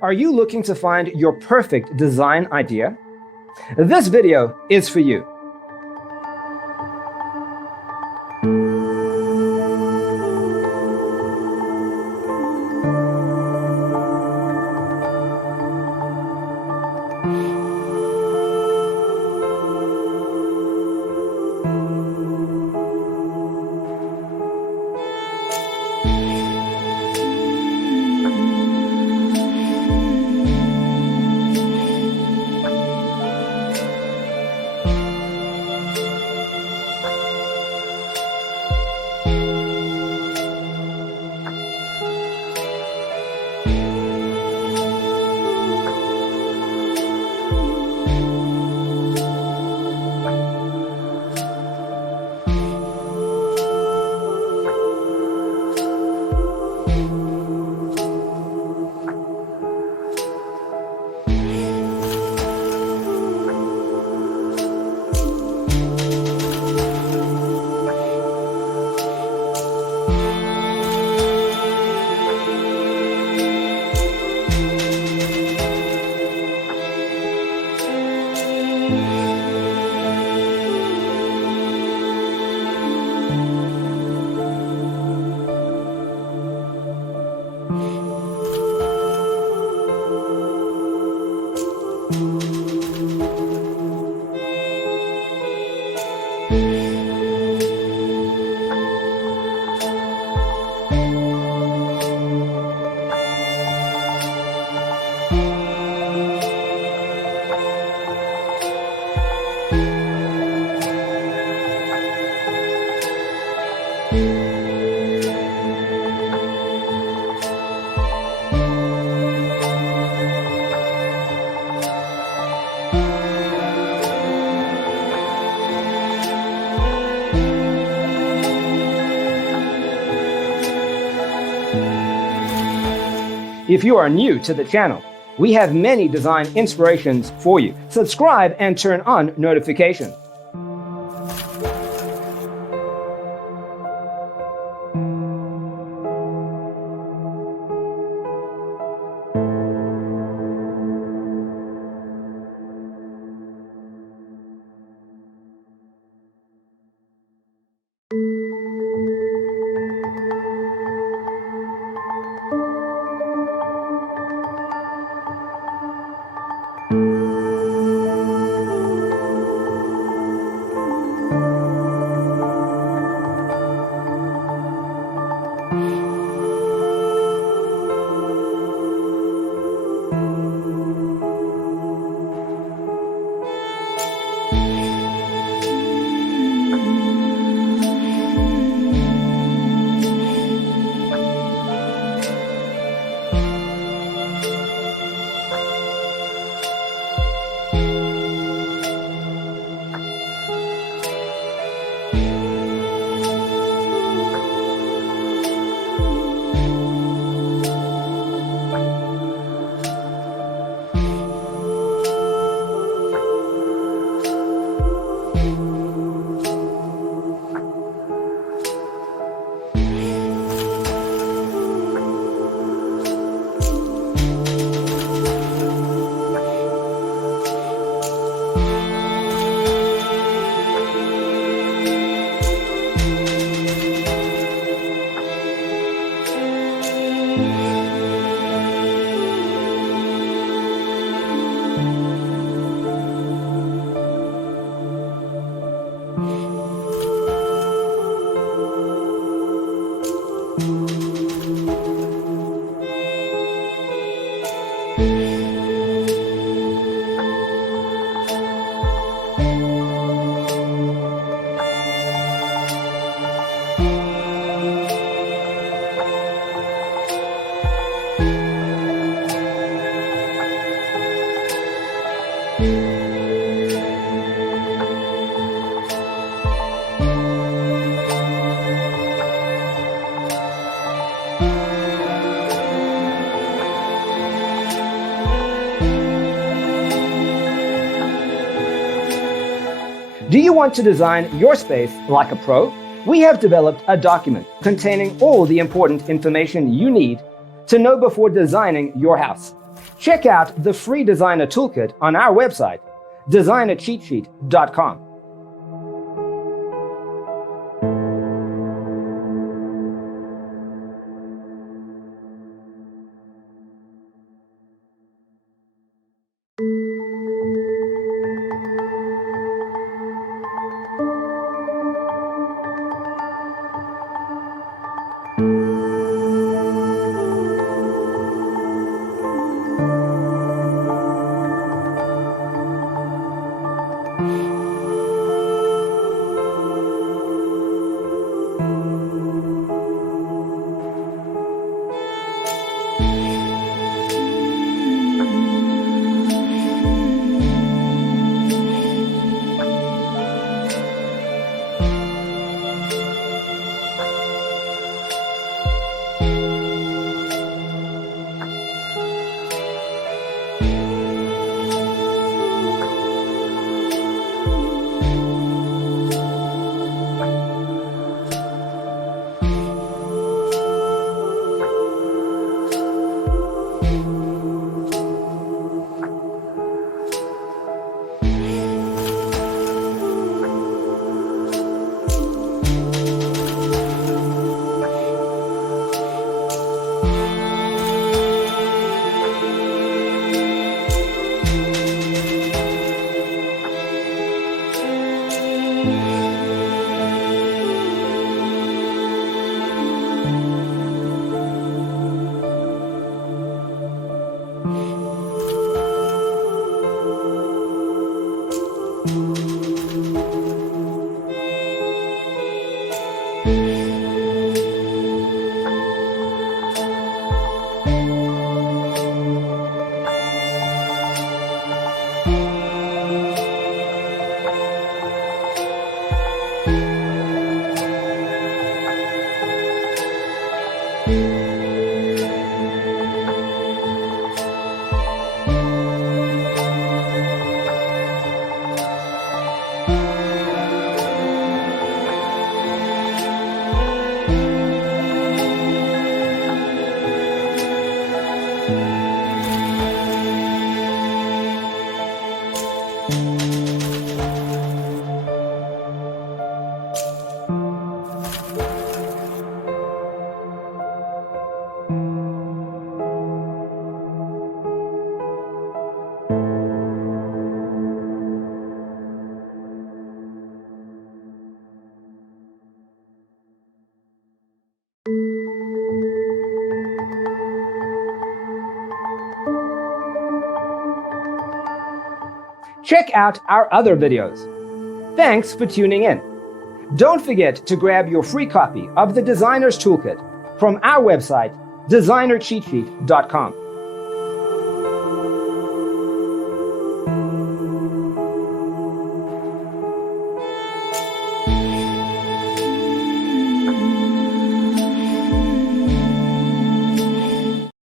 Are you looking to find your perfect design idea? This video is for you. If you are new to the channel, we have many design inspirations for you. Subscribe and turn on notifications. Do you want to design your space like a pro? We have developed a document containing all the important information you need to know before designing your house. Check out the free designer toolkit on our website, designercheatsheet.com. Check out our other videos. Thanks for tuning in. Don't forget to grab your free copy of the Designer's Toolkit from our website, designercheatsheet.com.